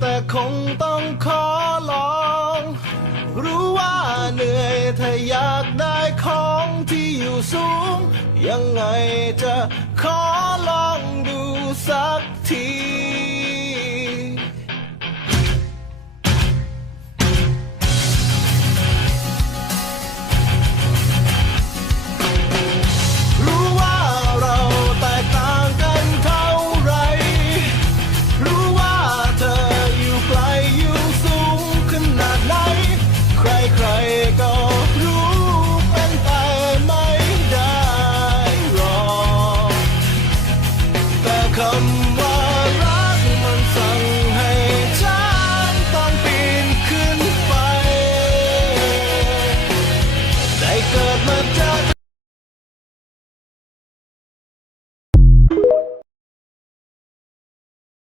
แต่คงต้องขอลอง รู้ว่าเหนื่อยถ้าอยากได้ของที่อยู่สูง ยังไงจะขอลอง come.